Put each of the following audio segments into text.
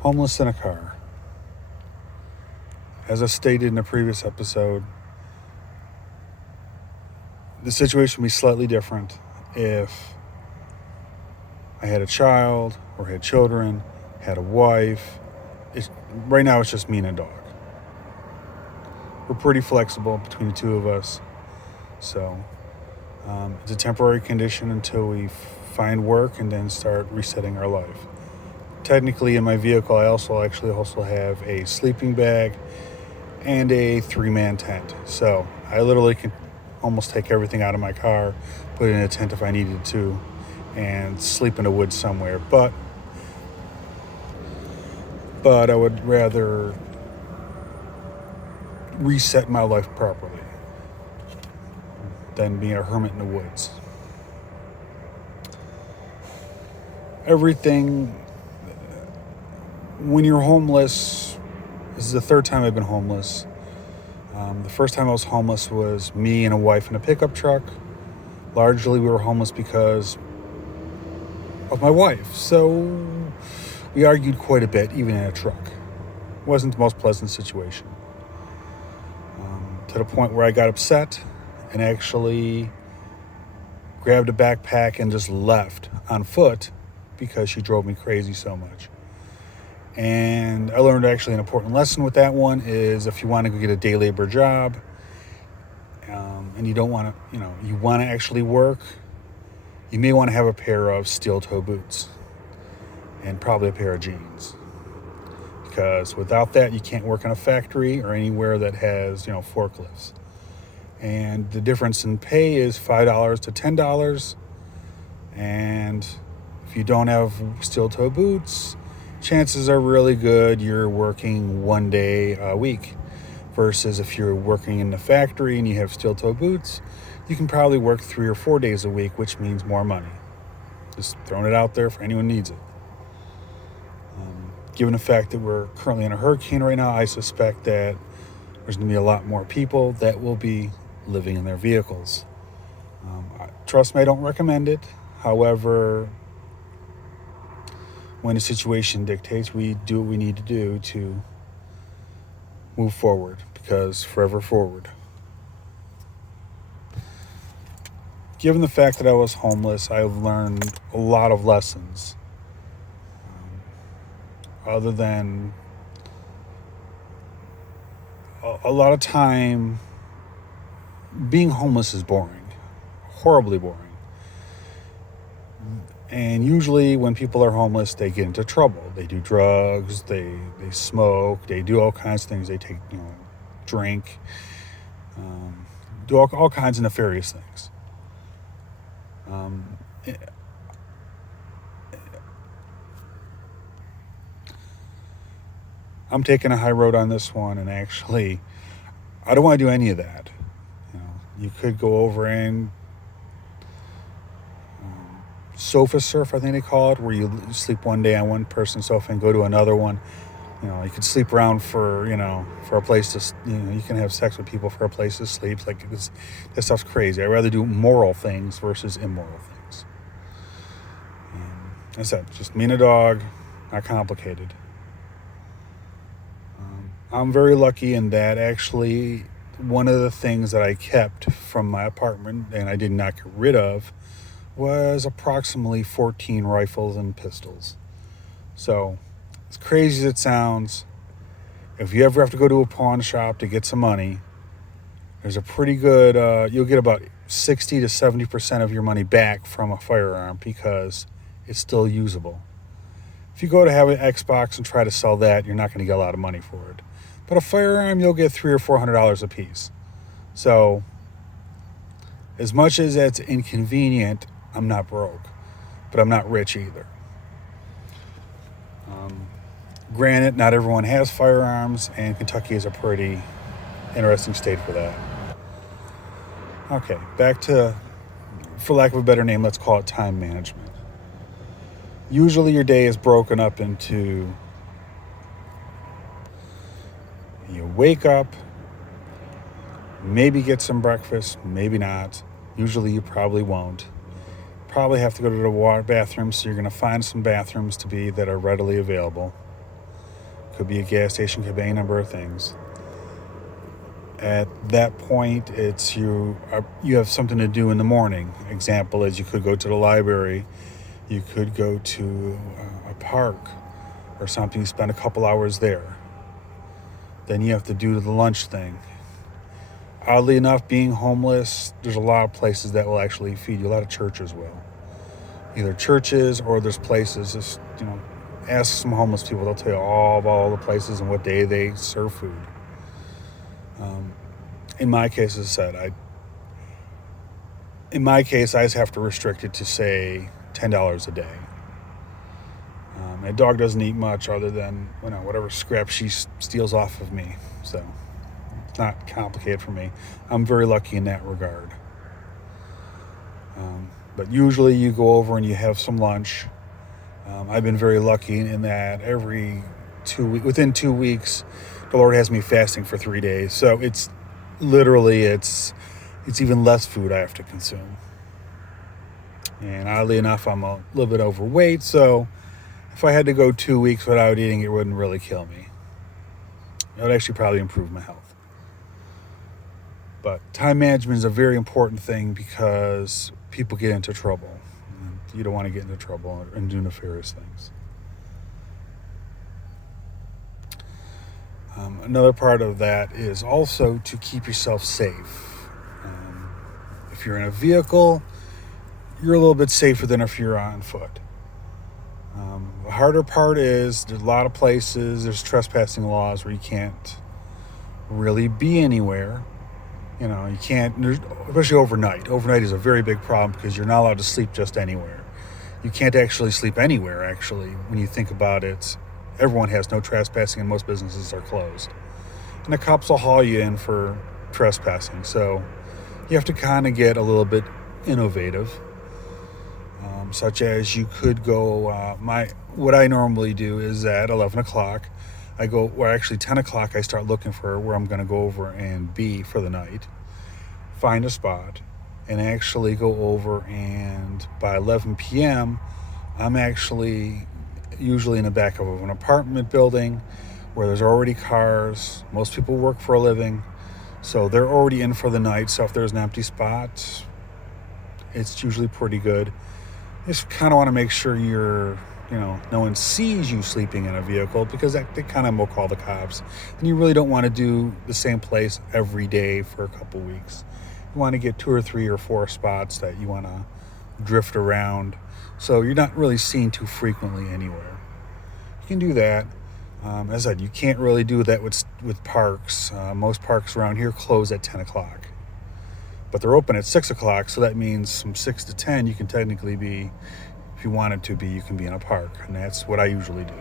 Homeless in a car. As I stated in a previous episode, the situation would be slightly different if I had a child or had children, had a wife. Right now it's just me and a dog. We're pretty flexible between the two of us. So it's a temporary condition until we find work and then start resetting our life. Technically, in my vehicle, I also have a sleeping bag and a 3-man tent. So I literally can almost take everything out of my car, put it in a tent if I needed to, and sleep in the woods somewhere. But I would rather reset my life properly than being a hermit in the woods. Everything, when you're homeless, this is the third time I've been homeless. The first time I was homeless was me and a wife in a pickup truck. Largely we were homeless because of my wife. So we argued quite a bit, even in a truck. It wasn't the most pleasant situation. To the point where I got upset and actually grabbed a backpack and just left on foot because she drove me crazy so much. And I learned actually an important lesson with that one is if you want to go get a day labor job and you don't want to, you want to actually work, you may want to have a pair of steel toe boots and probably a pair of jeans. Because without that, you can't work in a factory or anywhere that has, forklifts. And the difference in pay is $5 to $10. And if you don't have steel toe boots, chances are really good you're working 1 day a week. Versus if you're working in the factory and you have steel toe boots, you can probably work 3 or 4 days a week, which means more money. Just throwing it out there for anyone who needs it. Given the fact that we're currently in a hurricane right now, I suspect that there's going to be a lot more people that will be living in their vehicles. Trust me, I don't recommend it. However, when the situation dictates, we do what we need to do to move forward, because forever forward. Given the fact that I was homeless, I've learned a lot of lessons. Other than a lot of time, being homeless is boring, horribly boring. And usually when people are homeless, they get into trouble. They do drugs, they smoke, they do all kinds of things. They take, drink, do all kinds of nefarious things. I'm taking a high road on this one, and actually, I don't want to do any of that. You could go over and sofa surf, I think they call it, where you sleep one day on one person's sofa and go to another one. You could sleep around for a place to, you can have sex with people for a place to sleep. That stuff's crazy. I'd rather do moral things versus immoral things. Like I said, just me and a dog, not complicated. I'm very lucky in that actually one of the things that I kept from my apartment and I did not get rid of was approximately 14 rifles and pistols. So, as crazy as it sounds, if you ever have to go to a pawn shop to get some money, there's a pretty good, you'll get about 60 to 70% of your money back from a firearm because it's still usable. If you go to have an Xbox and try to sell that, you're not going to get a lot of money for it. But a firearm, you'll get $300 or $400 a piece. So, as much as it's inconvenient, I'm not broke, but I'm not rich either. Granted, not everyone has firearms, and Kentucky is a pretty interesting state for that. Okay, back to, for lack of a better name, let's call it time management. Usually your day is broken up into, you wake up, maybe get some breakfast, maybe not. Usually you probably won't. Probably have to go to the bathroom, so you're going to find some bathrooms that are readily available. could be a gas station, could be any number of things. At that point, it's you have something to do in the morning. Example is you could go to the library, you could go to a park or something, you spend a couple hours there. Then you have to do the lunch thing. Oddly enough, being homeless, there's a lot of places that will actually feed you. A lot of churches will. Either churches or there's places, just, ask some homeless people. They'll tell you all about all the places and what day they serve food. In my case, as I said, I just have to restrict it to, say, $10 a day. My dog doesn't eat much other than whatever scrap she steals off of me. So it's not complicated for me. I'm very lucky in that regard. But usually you go over and you have some lunch. I've been very lucky in that within 2 weeks, the Lord has me fasting for 3 days. So it's literally, it's even less food I have to consume. And oddly enough, I'm a little bit overweight, so if I had to go 2 weeks without eating, it wouldn't really kill me. It would actually probably improve my health. But time management is a very important thing because people get into trouble. And you don't want to get into trouble and do nefarious things. Another part of that is also to keep yourself safe. If you're in a vehicle, you're a little bit safer than if you're on foot. The harder part is there's a lot of places, there's trespassing laws where you can't really be anywhere. You can't, especially overnight. Overnight is a very big problem because you're not allowed to sleep just anywhere. You can't actually sleep anywhere, actually, when you think about it. Everyone has no trespassing and most businesses are closed. And the cops will haul you in for trespassing. So you have to kind of get a little bit innovative. Such as you could go, what I normally do is at 11 o'clock, actually 10 o'clock, I start looking for where I'm going to go over and be for the night, find a spot, and actually go over, and by 11 p.m., I'm actually usually in the back of an apartment building where there's already cars. Most people work for a living, so they're already in for the night. So if there's an empty spot, it's usually pretty good. You just kind of want to make sure no one sees you sleeping in a vehicle because they kind of will call the cops. And you really don't want to do the same place every day for a couple weeks. You want to get 2 or 3 or 4 spots that you want to drift around so you're not really seen too frequently anywhere. You can do that. As I said, you can't really do that with parks. Most parks around here close at 10 o'clock. But they're open at 6 o'clock, so that means from 6 to 10 you can technically be, if you wanted to be, you can be in a park. And that's what I usually do.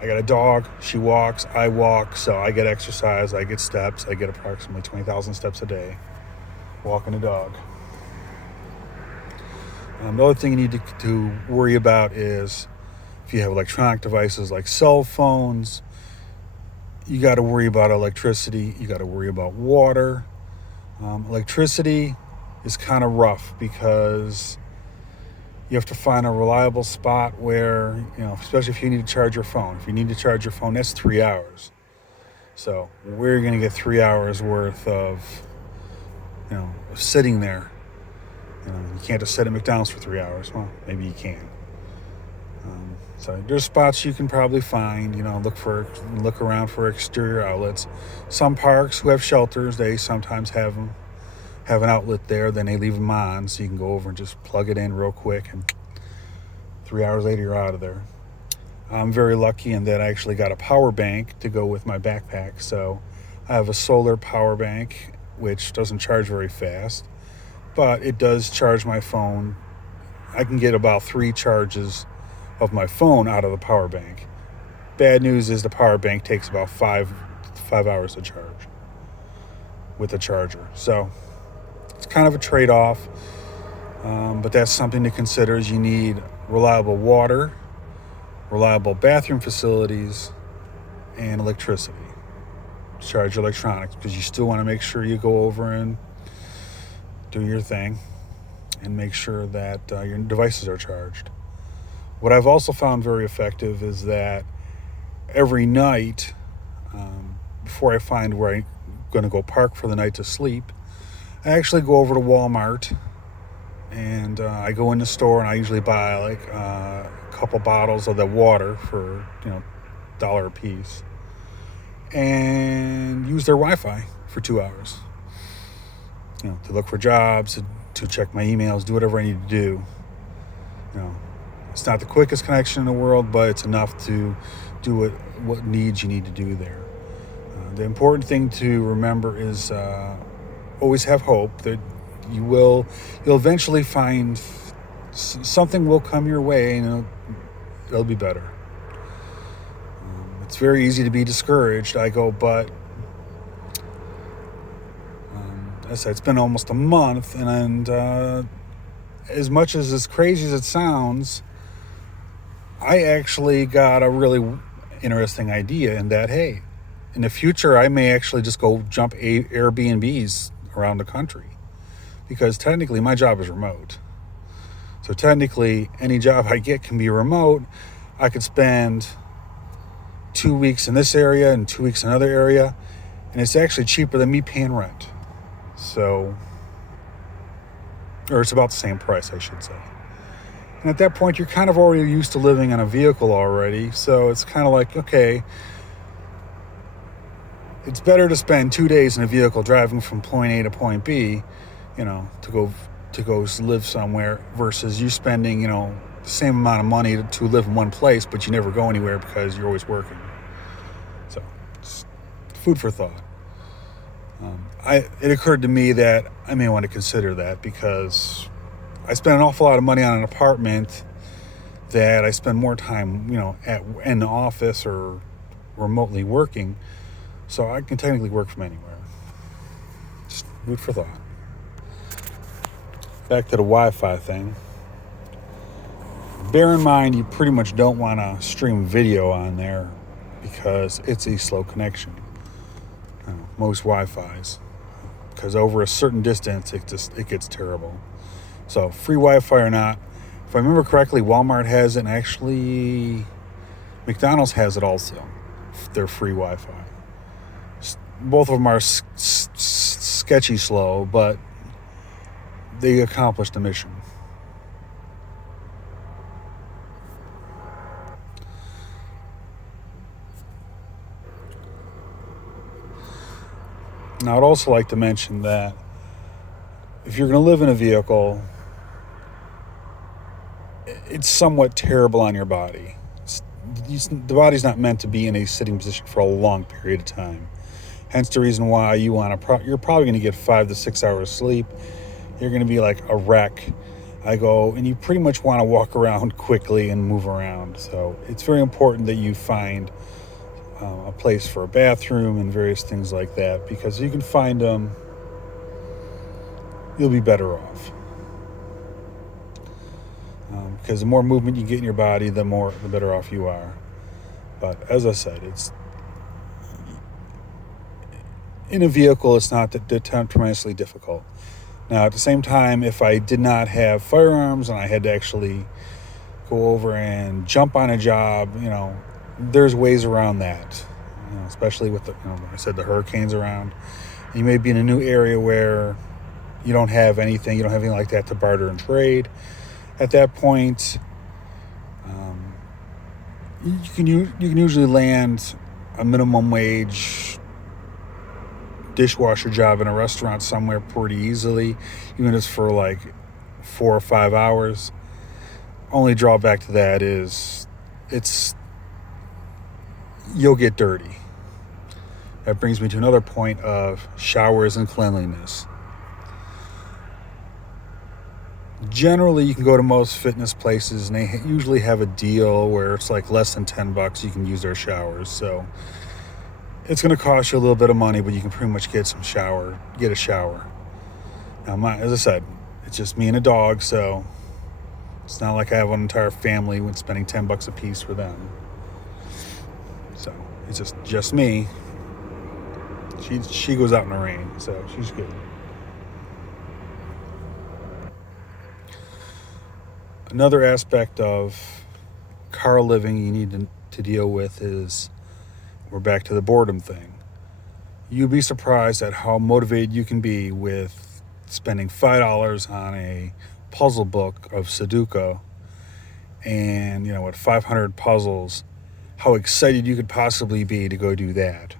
I got a dog, she walks, I walk, so I get exercise, I get steps. I get approximately 20,000 steps a day walking a dog. The other thing you need to worry about is if you have electronic devices like cell phones, you got to worry about electricity, you got to worry about water. Electricity is kind of rough because you have to find a reliable spot where, especially if you need to charge your phone. If you need to charge your phone, that's 3 hours. So where are you going to get 3 hours worth of, sitting there? You can't just sit at McDonald's for 3 hours. Well, maybe you can. So there's spots you can probably find, look around for exterior outlets. Some parks who have shelters, they sometimes have an outlet there, then they leave them on so you can go over and just plug it in real quick and 3 hours later you're out of there. I'm very lucky in that I actually got a power bank to go with my backpack. So I have a solar power bank, which doesn't charge very fast, but it does charge my phone. I can get about 3 charges of my phone out of the power bank. Bad news is the power bank takes about 5 hours to charge with the charger. So it's kind of a trade-off, but that's something to consider. Is you need reliable water, reliable bathroom facilities, and electricity to charge your electronics, because you still want to make sure you go over and do your thing and make sure that your devices are charged. What I've also found very effective is that every night, before I find where I'm going to go park for the night to sleep, I actually go over to Walmart and I go in the store and I usually buy like a couple bottles of the water for $1 a piece, and use their Wi-Fi for 2 hours. To look for jobs, to check my emails, do whatever I need to do. It's not the quickest connection in the world, but it's enough to do what needs you need to do there. The important thing to remember is always have hope that you'll eventually find something will come your way, and it'll be better. It's very easy to be discouraged. But as I said, it's been almost a month, and as much as crazy as it sounds, I actually got a really interesting idea in that, hey, in the future, I may actually just go jump Airbnbs around the country, because technically my job is remote. So technically, any job I get can be remote. I could spend 2 weeks in this area and 2 weeks in another area, and it's actually cheaper than me paying rent. So, or it's about the same price, I should say. And at that point, you're kind of already used to living in a vehicle already. So it's kind of like, okay, it's better to spend 2 days in a vehicle driving from point A to point B, to go live somewhere, versus you spending, the same amount of money to live in one place, but you never go anywhere because you're always working. So it's food for thought. It occurred to me that I may want to consider that, because I spend an awful lot of money on an apartment that I spend more time, in the office or remotely working. So I can technically work from anywhere. Just food for thought. Back to the Wi-Fi thing. Bear in mind, you pretty much don't want to stream video on there because it's a slow connection. Most Wi-Fis. Because over a certain distance, it gets terrible. So free Wi-Fi or not, if I remember correctly, Walmart has it, and actually McDonald's has it also. Their free Wi-Fi. Both of them are sketchy slow, but they accomplish the mission. Now, I'd also like to mention that if you're going to live in a vehicle, it's somewhat terrible on your body. The body's not meant to be in a sitting position for a long period of time. Hence the reason why you're probably going to get 5 to 6 hours sleep. You're going to be like a wreck. And you pretty much want to walk around quickly and move around. So it's very important that you find a place for a bathroom and various things like that, because if you can find them, you'll be better off. Because the more movement you get in your body, the better off you are. But as I said, in a vehicle, it's not tremendously difficult. Now, at the same time, if I did not have firearms and I had to actually go over and jump on a job, there's ways around that. Especially with like I said, the hurricanes around. You may be in a new area where you don't have anything like that to barter and trade. At that point, you can usually land a minimum wage dishwasher job in a restaurant somewhere pretty easily, even if it's for like 4 or 5 hours. Only drawback to that is you'll get dirty. That brings me to another point of showers and cleanliness. Generally, you can go to most fitness places and they usually have a deal where it's like less than $10 you can use their showers. So it's going to cost you a little bit of money, but you can pretty much get a shower. Now, as I said, it's just me and a dog, so it's not like I have an entire family when spending $10 a piece for them. So it's just me. She goes out in the rain, so she's good. Another aspect of car living you need to deal with is we're back to the boredom thing. You'd be surprised at how motivated you can be with spending $5 on a puzzle book of Sudoku and, with 500 puzzles, how excited you could possibly be to go do that.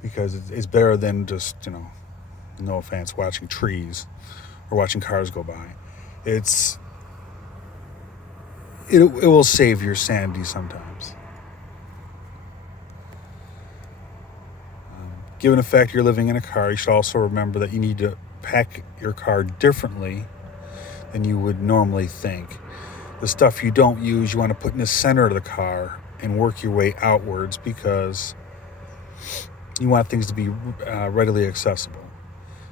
Because it's better than just, no offense, watching trees or watching cars go by. It will save your sanity sometimes. Given the fact you're living in a car, you should also remember that you need to pack your car differently than you would normally think. The stuff you don't use, you want to put in the center of the car and work your way outwards because you want things to be readily accessible.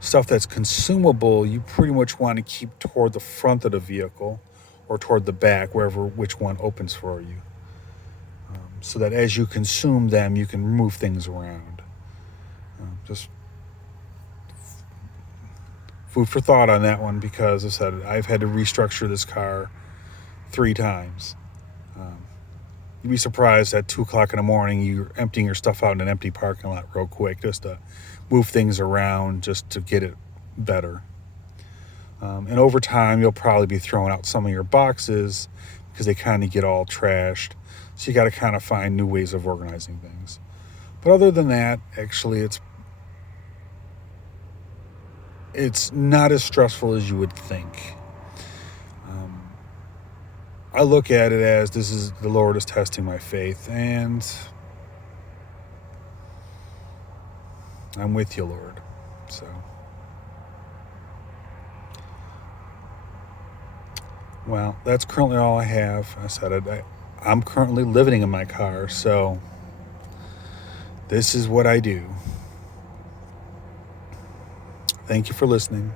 Stuff that's consumable, you pretty much want to keep toward the front of the vehicle or toward the back, which one opens for you. So that as you consume them, you can move things around. Just food for thought on that one, because I said I've had to restructure this car 3 times. You'd be surprised at 2 o'clock in the morning you're emptying your stuff out in an empty parking lot real quick just to move things around just to get it better. And over time you'll probably be throwing out some of your boxes because they kind of get all trashed. So you got to kind of find new ways of organizing things. But other than that, actually it's not as stressful as you would think. I look at it as the Lord is testing my faith, and I'm with you, Lord. So, well, that's currently all I have. I said I'm currently living in my car, so this is what I do. Thank you for listening.